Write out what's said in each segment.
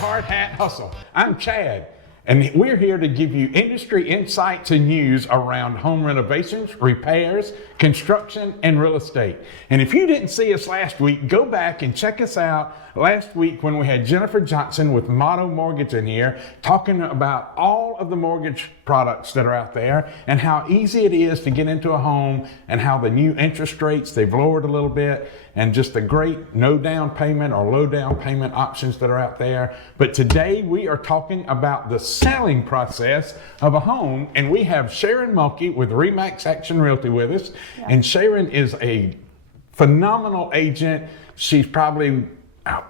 Hard Hat Hustle. I'm Chad, and we're here to give you industry insights and news around home renovations, repairs, construction, and real estate. And if you didn't see us last week, go back and check us out last week when we had Jennifer Johnson with Motto Mortgage in here talking about all of the mortgage products that are out there and how easy it is to get into a home and how the new interest rates, they've lowered a little bit, and just the great no down payment or low down payment options that are out there. But today we are talking about the selling process of a home, and we have Sharon Mulkey with ReMax Action Realty with us. Yeah. And Sharon is a phenomenal agent. She's probably,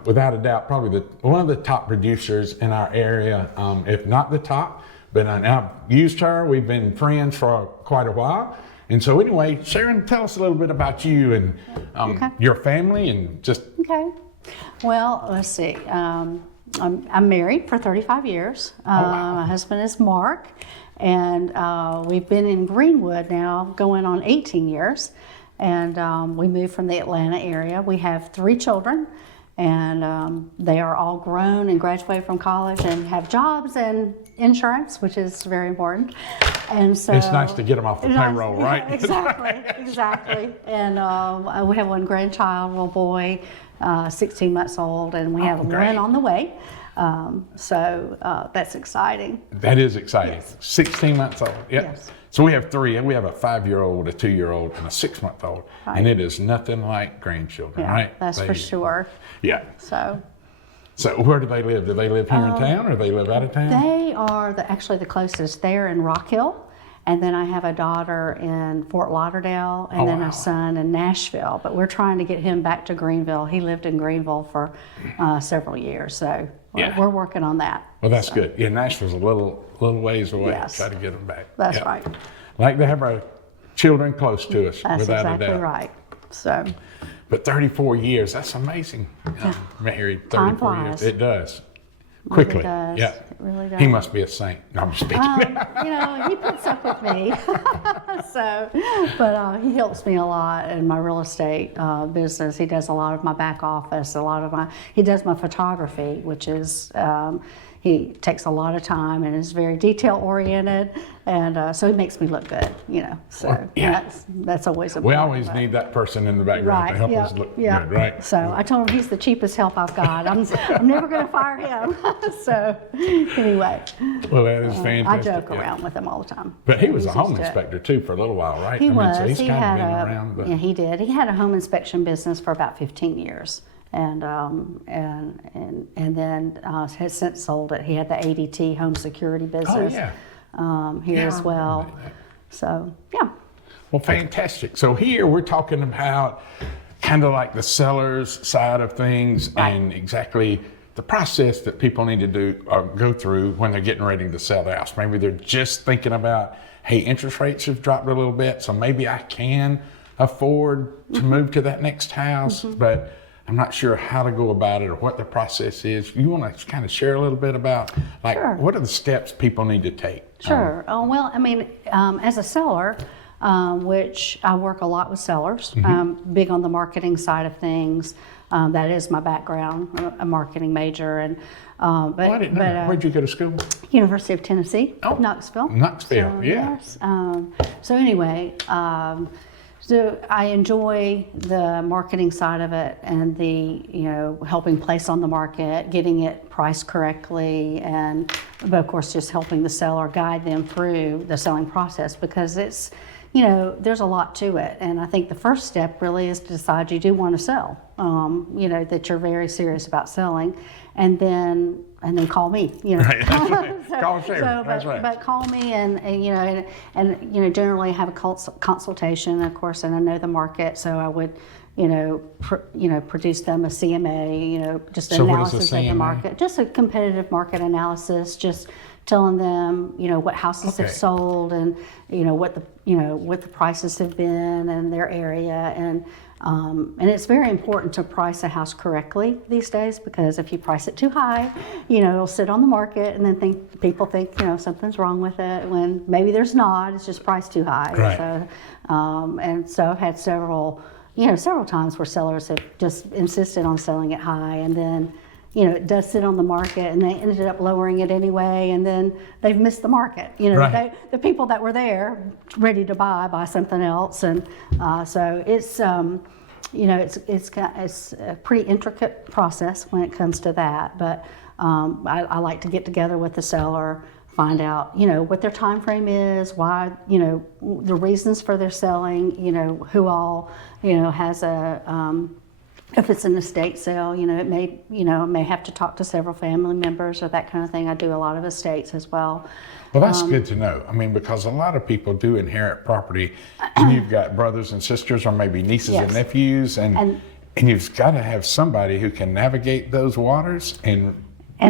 without a doubt, probably one of the top producers in our area, if not the top. But I've used her. We've been friends for quite a while. And so anyway, Sharon, tell us a little bit about you and your family and just... Okay. Well, let's see. I'm married for 35 years. Wow. My husband is Mark, and we've been in Greenwood now going on 18 years. And we moved from the Atlanta area. We have 3 children, and they are all grown and graduated from college and have jobs and insurance, which is very important. And so it's nice to get them off the payroll, right? Exactly. And we have 1 grandchild, little boy, 16 months old, and we have one on the way. So that's exciting. That is exciting. Yes. 16 months old. Yep. Yes. So we have 3, and we have a 5-year-old, a 2-year-old, and a 6-month-old, right. And it is nothing like grandchildren, yeah, right? That's for sure. Yeah. So where do they live? Do they live here in town, or do they live out of town? They are actually the closest. They're in Rock Hill, and then I have a daughter in Fort Lauderdale, and then a son in Nashville. But we're trying to get him back to Greenville. He lived in Greenville for several years, so we're working on that. Well, that's good. Yeah, Nashville's a little ways away. Yes. Try to get them back. That's right. Like to have our children close to us. That's without exactly a doubt. Right. So. But 34 years, that's amazing. Yeah. Married 34 Time flies. years. It does. Quickly. Really does. Yeah. It really does. He must be a saint. No, I'm just speaking. He puts up with me. But he helps me a lot in my real estate business. He does a lot of my back office, he does my photography, which is, he takes a lot of time and is very detail oriented, and so he makes me look good, So that's always important. We always need that person in the background to help us look good, right? So I told him he's the cheapest help I've got. I'm never going to fire him. So anyway. Well, that is fantastic. I joke around with him all the time. But he was a home inspector too for a little while, right? He was. So he's he kind had of been around. But... Yeah, he did. He had a home inspection business for about 15 years. And then has since sold it. He had the ADT home security business here as well. So, yeah. Well, fantastic. So here we're talking about kind of like the seller's side of things, right, and exactly the process that people need to do or go through when they're getting ready to sell their house. Maybe they're just thinking about, hey, interest rates have dropped a little bit, so maybe I can afford to move to that next house, but I'm not sure how to go about it or what the process is. You want to kind of share a little bit about, like, what are the steps people need to take? Sure. Well, I mean, as a seller, which I work a lot with sellers, big on the marketing side of things. That is my background. I'm a marketing major, and I didn't know that. Where'd you go to school? University of Tennessee, Knoxville. Knoxville, so, yeah. Yes. So anyway. So I enjoy the marketing side of it and the, helping place on the market, getting it priced correctly, but of course just helping the seller, guide them through the selling process, because it's, there's a lot to it. And I think the first step really is to decide you do want to sell, that you're very serious about selling, and then call me, Right. Call Sharon. But call me and generally have a consultation, of course, and I know the market, so I would, produce them a CMA, just an analysis of the market, just a competitive market analysis, just telling them, what houses have sold and, what the prices have been in their area, and it's very important to price a house correctly these days, because if you price it too high, it'll sit on the market and then people think, something's wrong with it, when maybe there's not, it's just priced too high. Right. So I've had several times where sellers have just insisted on selling it high, and then it does sit on the market, and they ended up lowering it anyway, and then they've missed the market. Right. The people that were there ready to buy something else, and so it's it's a pretty intricate process when it comes to that. But I like to get together with the seller, find out what their time frame is, why the reasons for their selling, who all has a if it's an estate sale, it may have to talk to several family members or that kind of thing. I do a lot of estates as well. Well, that's good to know. I mean, because a lot of people do inherit property, and you've got brothers and sisters, or maybe nieces and nephews, and you've got to have somebody who can navigate those waters and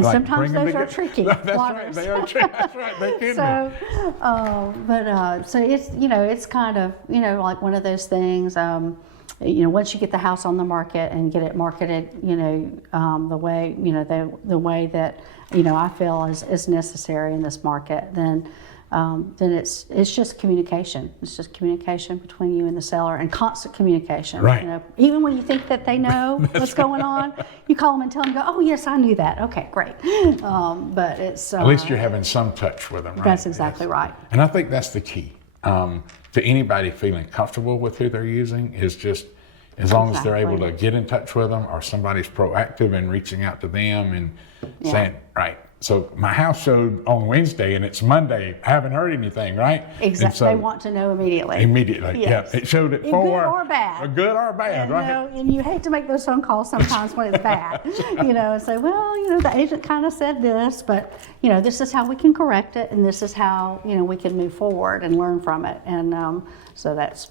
sometimes those are tricky. That's waters. right. They are tricky. That's right. They can so, so it's it's kind of like one of those things. Once you get the house on the market and get it marketed, the way the way that I feel is necessary in this market, then it's just communication. It's just communication between you and the seller, and constant communication. Right. Even when you think that they know what's going on, you call them and tell them, "Oh yes, I knew that. Okay, great." But it's at least you're having some touch with them. Right? That's exactly right. And I think that's the key. To anybody feeling comfortable with who they're using is just as long as they're able to get in touch with them, or somebody's proactive in reaching out to them and saying, right, so my house showed on Wednesday and it's Monday, I haven't heard anything, right? Exactly. So they want to know immediately. Immediately, yes. Yeah. It showed at 4. Good or bad. Good or bad, right? And you hate to make those phone calls sometimes when it's bad. And say, well, the agent kind of said this, but, this is how we can correct it, and this is how, we can move forward and learn from it. And so that's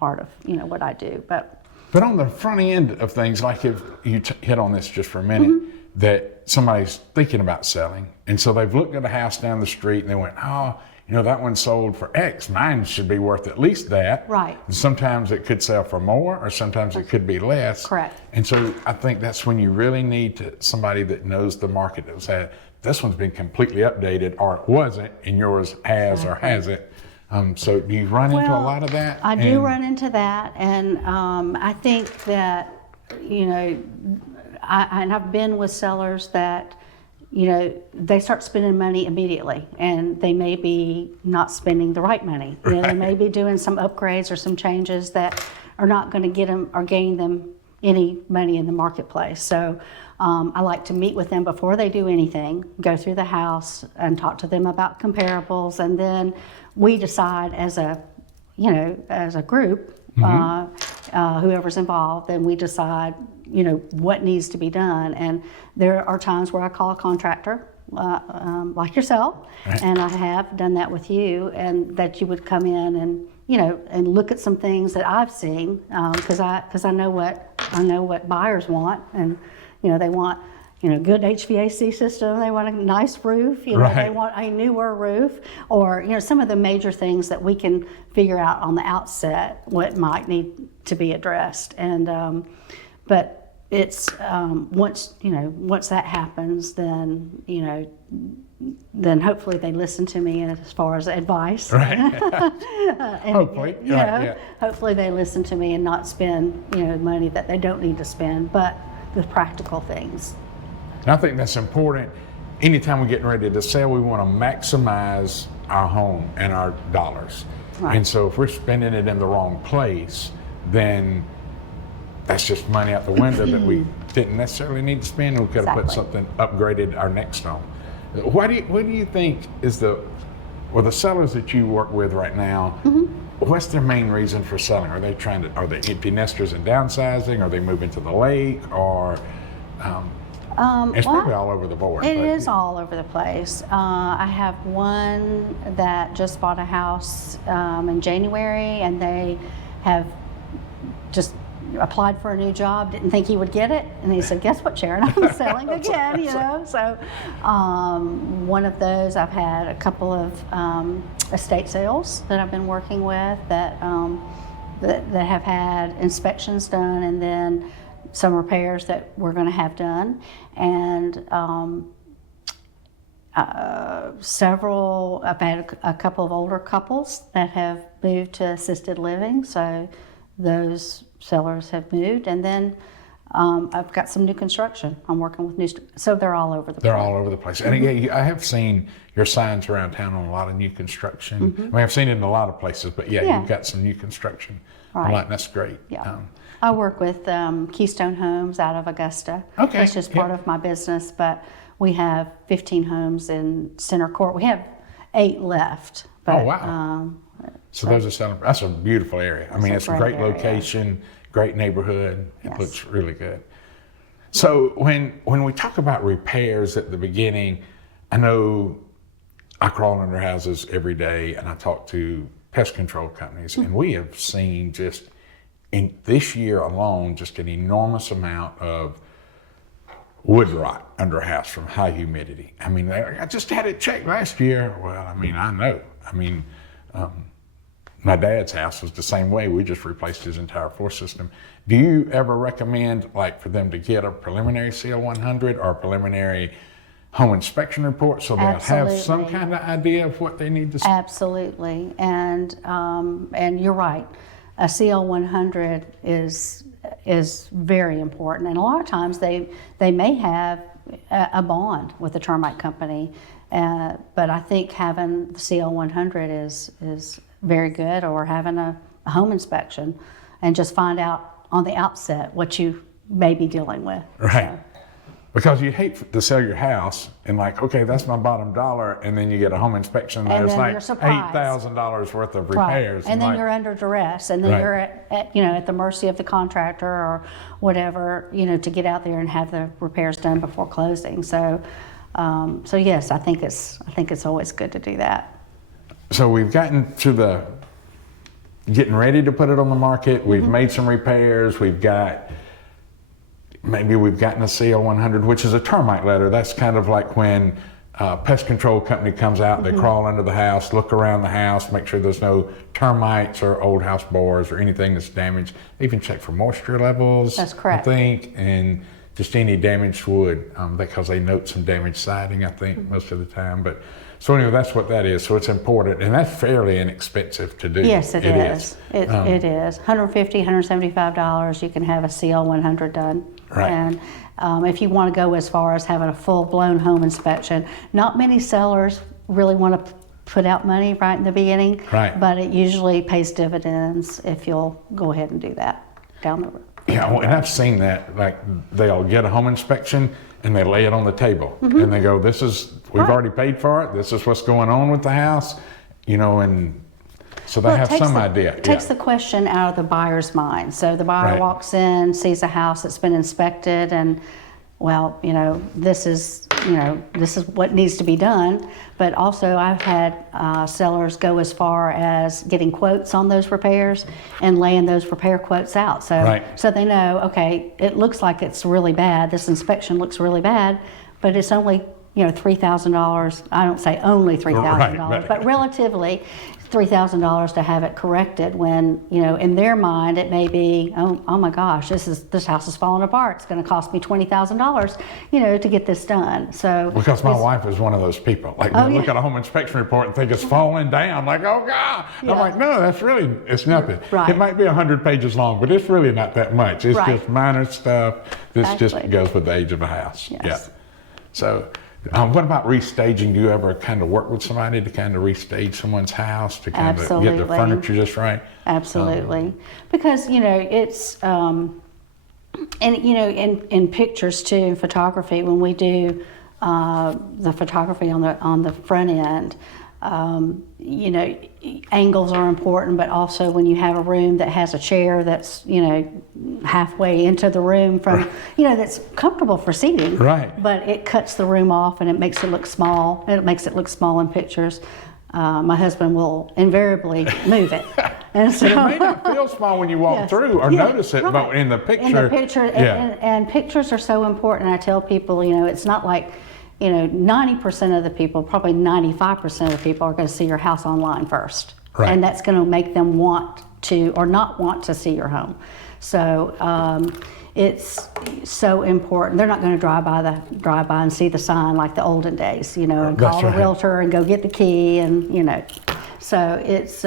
part of, what I do. But on the front end of things, like if you hit on this just for a minute, that somebody's thinking about selling, and so they've looked at a house down the street and they went, oh, that one sold for X, mine should be worth at least that. Right. And sometimes it could sell for more, or sometimes it could be less. Correct. And so I think that's when you really need somebody that knows the market, that said, this one's been completely updated, or it wasn't, and yours has or hasn't. So do you run into a lot of that? I do run into that, and I think that, I've been with sellers that, they start spending money immediately, and they may be not spending the right money. They may be doing some upgrades or some changes that are not going to get them or gain them any money in the marketplace. So I like to meet with them before they do anything, go through the house and talk to them about comparables, and then we decide as a group, whoever's involved, then we decide, what needs to be done. And there are times where I call a contractor, like yourself, and I have done that with you, and that you would come in and, and look at some things that I've seen, because I know what buyers want, and, they want, good HVAC system, they want a nice roof, they want a newer roof, or, some of the major things that we can figure out on the outset what might need to be addressed. And, but it's, once that happens, then, then hopefully they listen to me as far as advice. Right. And, hopefully. Hopefully they listen to me and not spend, money that they don't need to spend, but the practical things. And I think that's important. Anytime we're getting ready to sell, we want to maximize our home and our dollars. Right. And so if we're spending it in the wrong place, then that's just money out the window that we didn't necessarily need to spend. We could have put something, upgraded our next home. What do you think is the sellers that you work with right now, what's their main reason for selling? Are they empty nesters and downsizing? Are they moving to the lake? Or it's probably all over the board. It is all over the place. I have one that just bought a house in January, and they have just applied for a new job, didn't think he would get it, and he said, guess what, Sharon, I'm selling again, So one of those, I've had a couple of estate sales that I've been working with that have had inspections done, and then some repairs that we're going to have done, and I've had a couple of older couples that have moved to assisted living, so those sellers have moved, and then I've got some new construction. I'm working with new, so they're all over the place. They're all over the place. And yeah, I have seen your signs around town on a lot of new construction. I mean, I've seen it in a lot of places, but yeah. You've got some new construction. Right. Like, that's great. Yeah. I work with Keystone Homes out of Augusta. Okay. That's just part of my business, but we have 15 homes in Center Court. We have 8 left. But, oh, wow. So those are selling. That's a beautiful area. I mean, it's a great location, great neighborhood. It looks really good. So when we talk about repairs at the beginning, I know I crawl under houses every day and I talk to pest control companies, and we have seen just in this year alone just an enormous amount of wood rot under a house from high humidity. I mean, I just had it checked last year. Well, I mean, I know. I mean, my dad's house was the same way. We just replaced his entire floor system. Do you ever recommend, like, for them to get a preliminary CL 100 or a preliminary home inspection report so they'll have some kind of idea of what they need to see? Absolutely, and you're right. A CL 100 is very important, and a lot of times they may have a bond with the termite company, but I think having the CL 100 is very good, or having a home inspection and just find out on the outset what you may be dealing with. Right. So. Because you'd hate to sell your house and like, okay, that's my bottom dollar, and then you get a home inspection and there's like $8,000 worth of repairs. Right. And then you're under duress, and then you're at the mercy of the contractor or whatever, to get out there and have the repairs done before closing. So yes, I think it's always good to do that. So we've gotten to the getting ready to put it on the market. We've made some repairs. We've gotten a CL 100, which is a termite letter. That's kind of like when a pest control company comes out, they crawl under the house, look around the house, make sure there's no termites or old house borers or anything that's damaged. They even check for moisture levels. That's correct. I think, and just any damaged wood, because they note some damaged siding, I think, most of the time. But so anyway, that's what that is. So it's important, and that's fairly inexpensive to do. Yes, it is. It is. $150, $175, you can have a CL 100 done. Right. And if you want to go as far as having a full-blown home inspection, not many sellers really want to put out money right in the beginning. Right. But it usually pays dividends if you'll go ahead and do that down the road. Yeah, well, and I've seen that. Like, they'll get a home inspection and they lay it on the table, and they go, we've already paid for it. This is what's going on with the house, and so they have some idea. It takes the question out of the buyer's mind. So the buyer walks in, sees a house that's been inspected, and well, this is what needs to be done. But also, I've had sellers go as far as getting quotes on those repairs and laying those repair quotes out. So they know, okay, it looks like it's really bad. This inspection looks really bad, but it's only $3,000. I don't say only $3,000, but relatively $3,000 to have it corrected, when in their mind it may be, oh my gosh, this house is falling apart, it's going to cost me $20,000 to get this done. So because my wife is one of those people, like, they look at a home inspection report and think it's falling down, like, oh God. I'm like, no, it's nothing. It might be 100 pages long, but it's really not that much. It's just minor stuff. This just goes with the age of a house. Yeah. So what about restaging? Do you ever kind of work with somebody to kind of restage someone's house to kind of get the furniture just right? Absolutely. Because, it's, and, in pictures too, in photography, when we do the photography on the front end, angles are important, but also when you have a room that has a chair that's, halfway into the room from, that's comfortable for seating. Right. But it cuts the room off and it makes it look small. It makes it look small in pictures. My husband will invariably move it. And so it may not feel small when you walk through or notice it, but in the picture. And pictures are so important. I tell people, it's not like, 90% of the people, probably 95% of the people are going to see your house online first. Right. And that's going to make them want to or not want to see your home. So it's so important. They're not going to drive by and see the sign like the olden days, and call a realtor and go get the key, and So it's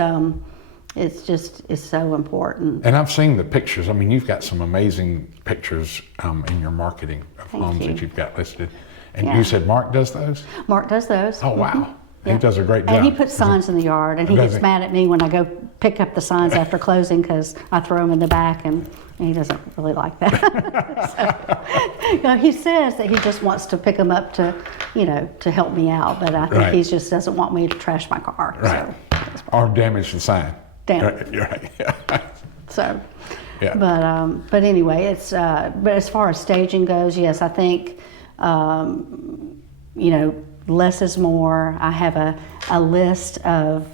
It's so important. And I've seen the pictures. I mean, you've got some amazing pictures in your marketing of Thank homes you. that you've got listed. And Yeah. you said Mark does those? Mark does those. Oh, wow. Yeah. He does a great job. And he puts signs in the yard, and he Does gets he? mad at me when I go pick up the signs after closing because I throw them in the back, and he doesn't really like that. So, you know, he says that he just wants to pick them up to, to help me out, but I think Right. he just doesn't want me to trash my car. Right. So, Or damage the sign. Damage. Right. You're right. so Yeah. but anyway, it's but as far as staging goes, yes, I think less is more. I have a list of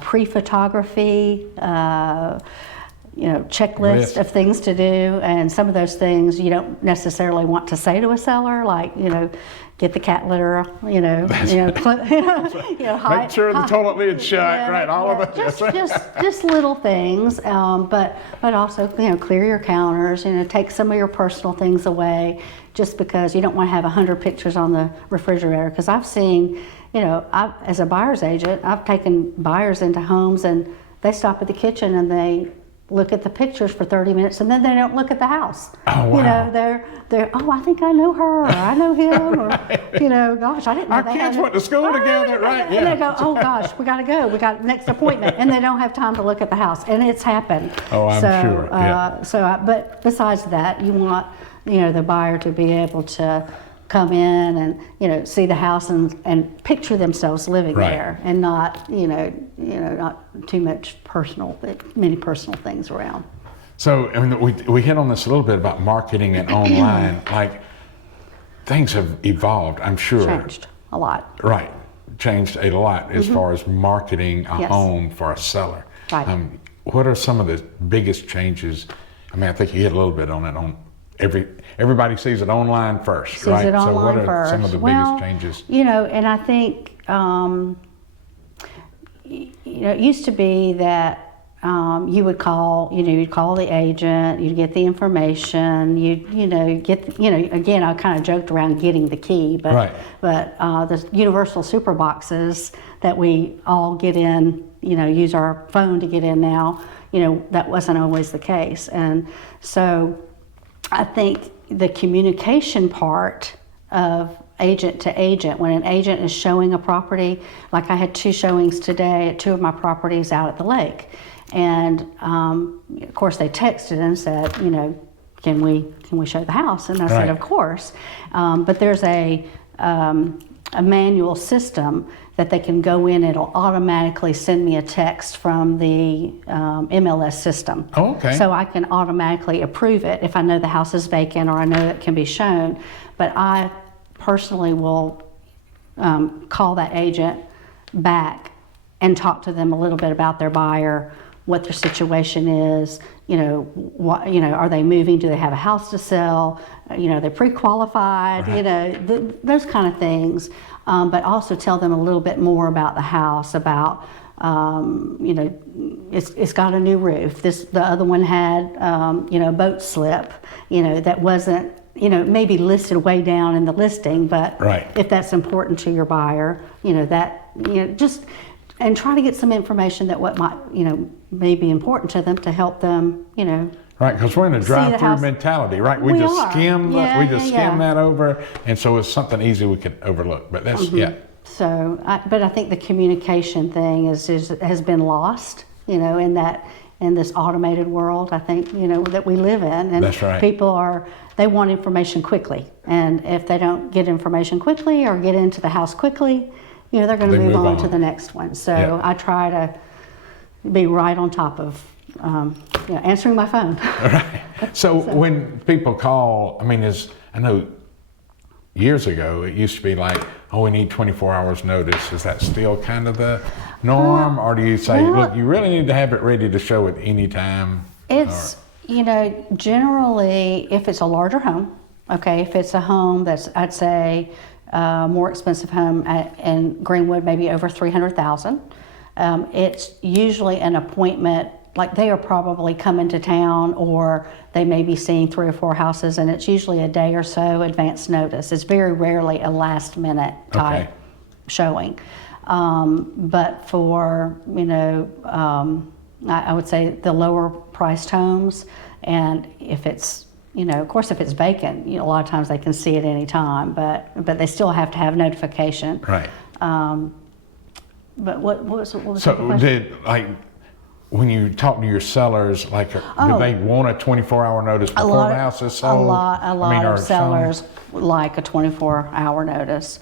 pre-photography, checklist List. of things to do, and some of those things you don't necessarily want to say to a seller, like get the cat litter, Make sure the toilet lid's shut, right? All of it. Just little things, but also clear your counters, take some of your personal things away, just because you don't want to have 100 pictures on the refrigerator. Because I've seen, as a buyer's agent, I've taken buyers into homes and they stop at the kitchen and they look at the pictures for 30 minutes and then they don't look at the house. Oh, wow. They're I think I know her, or I know him, or gosh, I didn't know Our they kids had went to school together, right? And they go, oh gosh, we got to go. We got next appointment, and they don't have time to look at the house, and it's happened. Oh, I'm sure. Yeah. But besides that, you want the buyer to be able to come in and see the house and picture themselves living Right. there, and not not too many personal things around. So, I mean, we hit on this a little bit about marketing and online. Like, things have evolved, I'm sure. Changed a lot. Right. Changed a lot as far as marketing a Yes. home for a seller. Right. What are some of the biggest changes? I mean, I think you hit a little bit on it. Everybody sees it online first, Sees right? it So what online are first. some of the Well, biggest changes? And I think it used to be that you would call, you'd call the agent, you'd get the information, again, I kind of joked around getting the key, but Right. the universal super boxes that we all get in, use our phone to get in now, that wasn't always the case. And so I think the communication part of agent to agent, when an agent is showing a property, like I had 2 showings today at 2 of my properties out at the lake. And of course they texted and said, can we show the house? And I said, Right. of course. But there's a manual system that they can go in. It'll automatically send me a text from the MLS system. Oh, okay. So I can automatically approve it if I know the house is vacant or I know it can be shown. But I personally will call that agent back and talk to them a little bit about their buyer, what their situation is, are they moving? Do they have a house to sell? They're pre-qualified, Right. Those kind of things. But also tell them a little bit more about the house, about, it's got a new roof. The other one had, a boat slip, that wasn't, maybe listed way down in the listing, but Right. if that's important to your buyer, and try to get some information that what might, may be important to them to help them, Right, because we're in a the drive-through house. mentality, right? We We just are. skim Yeah. that over, and so it's something easy we could overlook. But that's So, but I think the communication thing has been lost, in this automated world. I think that we live in, and That's right. people they want information quickly, and if they don't get information quickly or get into the house quickly, they're going to They move move on to on. the next one. So Yeah. I try to be right on top of answering my phone. Right. So when people call, I mean, I know years ago it used to be like, oh, we need 24 hours notice. Is that still kind of the norm, or do you say, look, you really need to have it ready to show at any time? It's, generally, if it's a larger home, okay, if it's a home that's, I'd say, more expensive home in Greenwood, maybe over $300,000, it's usually an appointment, like they are probably coming to town, or they may be seeing 3 or 4 houses, and it's usually a day or so advance notice. It's very rarely a last minute type showing. But for, I would say the lower priced homes, and if it's, of course, if it's vacant, a lot of times they can see it any time, but they still have to have notification. Right. But what was the So question? when you talk to your sellers, do they want a 24-hour notice before the house is sold? A lot of sellers like a 24-hour notice.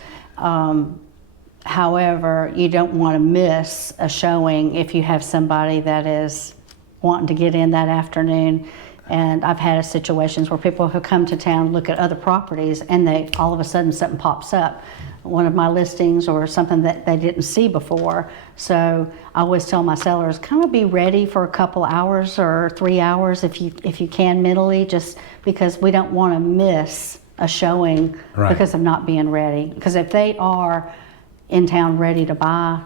However, you don't want to miss a showing if you have somebody that is wanting to get in that afternoon. And I've had situations where people who come to town look at other properties, and they all of a sudden something pops up, one of my listings or something that they didn't see before. So I always tell my sellers, kind of be ready for a couple hours or 3 hours if you can mentally, just because we don't want to miss a showing because of not being ready. Because if they are in town ready to buy,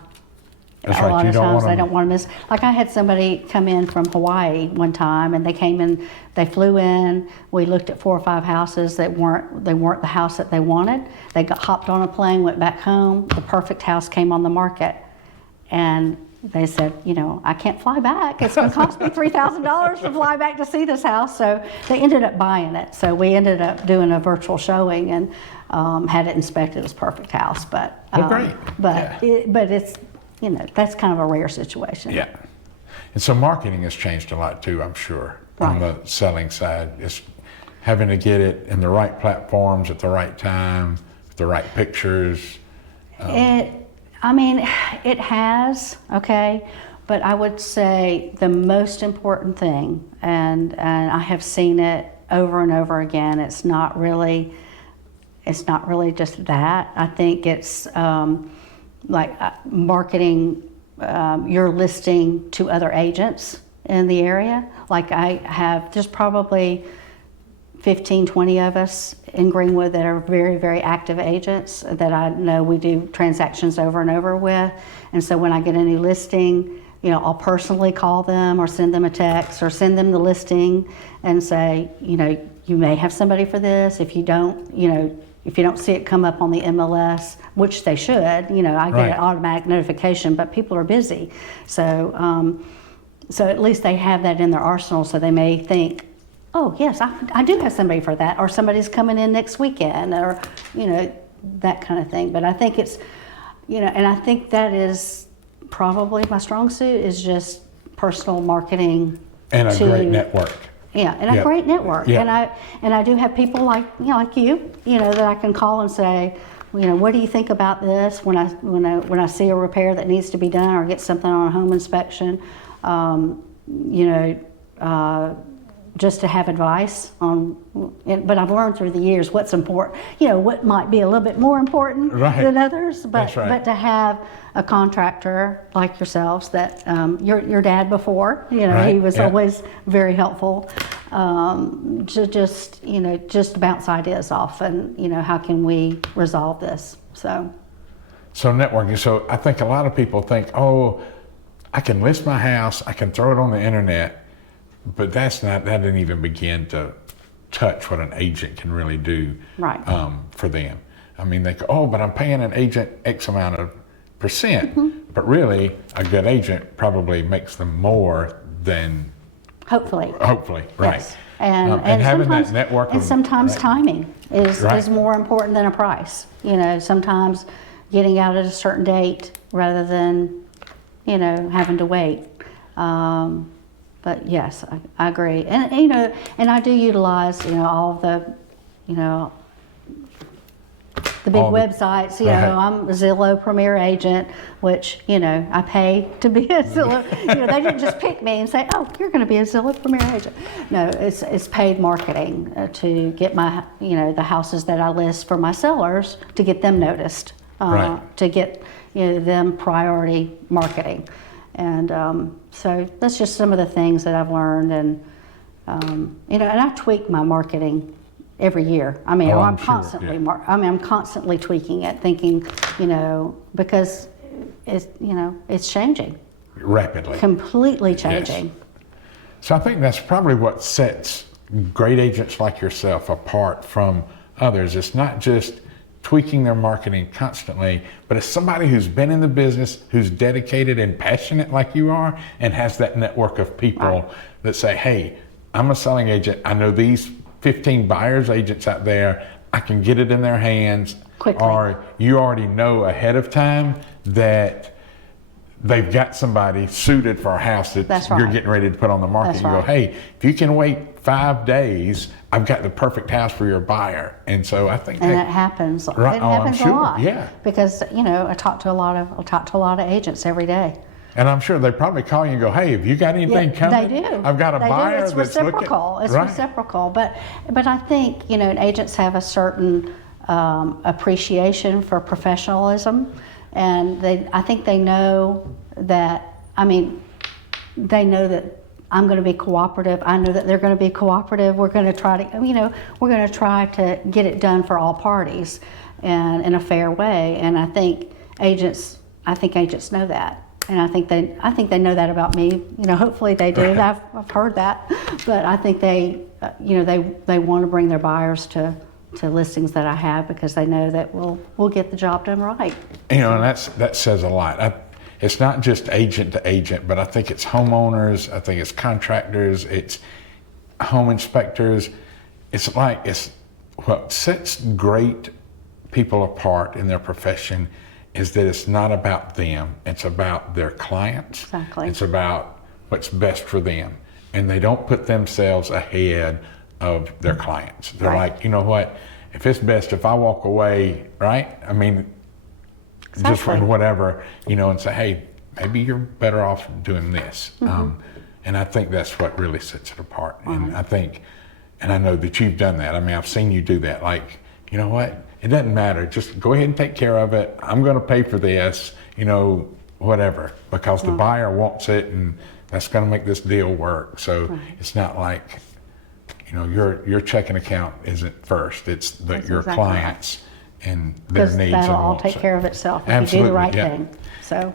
a lot of times they don't want to miss. Like I had somebody come in from Hawaii one time, and they came in, they flew in, we looked at 4 or 5 houses that weren't the house that they wanted. They hopped on a plane, went back home, the perfect house came on the market. And they said, I can't fly back. It's going to cost me $3,000 to fly back to see this house. So they ended up buying it. So we ended up doing a virtual showing and had it inspected as perfect house. But great. But it's, that's kind of a rare situation. Yeah. And so marketing has changed a lot too, I'm sure, on the selling side. It's having to get it in the right platforms at the right time, with the right pictures. It has, okay, but I would say the most important thing, and I have seen it over and over again, it's not really just that. I think it's marketing your listing to other agents in the area. There's probably 15, 20 of us in Greenwood that are very, very active agents that I know we do transactions over and over with. And so when I get a new listing, I'll personally call them or send them a text or send them the listing and say, you may have somebody for this. If you don't, if you don't see it come up on the MLS, which they should, I get an automatic notification, but people are busy. So, so at least they have that in their arsenal, so they may think, oh yes, I do have somebody for that, or somebody's coming in next weekend, or, that kind of thing. But I think it's, and I think that is probably my strong suit, is just personal marketing. And a great network. Yeah, and a great network. Yeah. And I do have people like you, that I can call and say, what do you think about this when I see a repair that needs to be done or get something on a home inspection, just to have advice on. But I've learned through the years what's important, what might be a little bit more important than others. But but to have a contractor like yourselves, that your dad before, he was always very helpful, to just bounce ideas off, and how can we resolve this. So networking. So I think a lot of people think, oh, I can list my house, I can throw it on the internet, but that didn't even begin to touch what an agent can really do for them. I mean, they go, oh, but I'm paying an agent X amount of %, but really a good agent probably makes them more than. Hopefully, right. Yes. And having that network. And sometimes timing is more important than a price. Sometimes getting out at a certain date rather than, having to wait. But yes, I agree. And, and I do utilize, all the, the big websites. I'm a Zillow Premier Agent, which, I pay to be a Zillow. They didn't just pick me and say, oh, you're going to be a Zillow Premier Agent. No, it's paid marketing to get my, the houses that I list for my sellers, to get them noticed, to get, them priority marketing. And so that's just some of the things that I've learned, and and I tweak my marketing every year. I mean, I'm constantly, I'm constantly tweaking it, thinking, because it's changing rapidly, completely changing. Yes. So I think that's probably what sets great agents like yourself apart from others. It's not just tweaking their marketing constantly, but as somebody who's been in the business, who's dedicated and passionate like you are, and has that network of people that say, hey, I'm a selling agent, I know these 15 buyers agents out there, I can get it in their hands quickly. Or you already know ahead of time that they've got somebody suited for a house that you're getting ready to put on the market. That's You go, hey, if you can wait 5 days, I've got the perfect house for your buyer. And so I think and it happens. Right, it happens a lot. Yeah. Because I talk to a lot of agents every day. And I'm sure they probably call you and go, hey, have you got anything coming? They do. I've got a buyer It's that's reciprocal. looking. It's reciprocal. But I think, agents have a certain appreciation for professionalism. And I think they know that, they know that I'm going to be cooperative. I know that they're going to be cooperative. We're going to try to get it done for all parties and in a fair way. And I think agents know that. And I think they know that about me. Hopefully they do. I've heard that, but I think they want to bring their buyers to listings that I have because they know that we'll get the job done right. And that says a lot. It's not just agent to agent, but I think it's homeowners. I think it's contractors. It's home inspectors. It's what sets great people apart in their profession is that it's not about them. It's about their clients. Exactly. It's about what's best for them. And they don't put themselves ahead of their clients. They're like, you know what? If it's best if I walk away, right? Just for whatever, and say, hey, maybe you're better off doing this. Mm-hmm. And I think that's what really sets it apart. Mm-hmm. And I know that you've done that. I've seen you do that. Like, you know what? It doesn't matter. Just go ahead and take care of it. I'm going to pay for this, whatever, because the buyer wants it and that's going to make this deal work. So it's not like, your checking account isn't first. It's your clients and their needs and wants. That'll all take care of itself if Absolutely, you do the right thing. So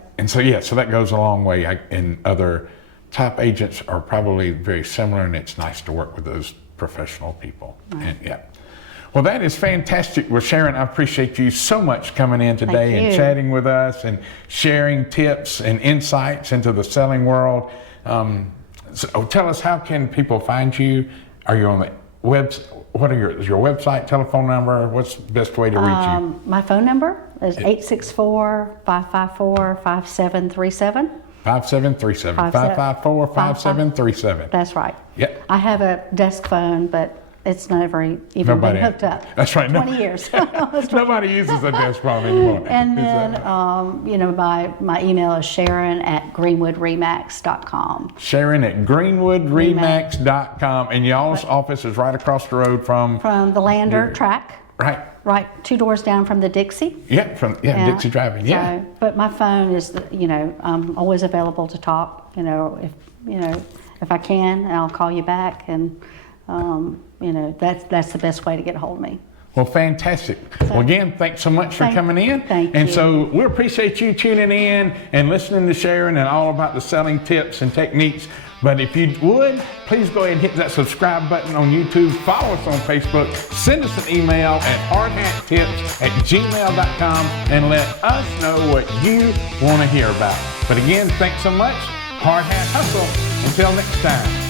that goes a long way. And other top agents are probably very similar, and it's nice to work with those professional people. Right. And well, that is fantastic. Well, Sharon, I appreciate you so much coming in today and chatting with us and sharing tips and insights into the selling world. So tell us, how can people find you? Are you on the what are your website, telephone number? What's the best way to reach you? My phone number is 864-554-5737. 5737. 554-5737. That's right. Yep. I have a desk phone, but it's never even been hooked up. That's right. 20 years. Nobody uses a desk phone anymore. And then, my email is Sharon@GreenwoodReMax.com. Sharon@GreenwoodReMax.com. And y'all's office is right across the road from the Lander track. Right. Right, 2 doors down from the Dixie. Yeah, Dixie Driving. Yeah. So, but my phone is, I'm always available to talk. If I can, I'll call you back, and that's the best way to get a hold of me. Well, fantastic. Well, again, thanks so much for coming in. Thank you. And so we appreciate you tuning in and listening to Sharon and all about the selling tips and techniques. But if you would, please go ahead and hit that subscribe button on YouTube. Follow us on Facebook. Send us an email at hardhattips@gmail.com and let us know what you want to hear about. But again, thanks so much. Hard Hat Hustle. Until next time.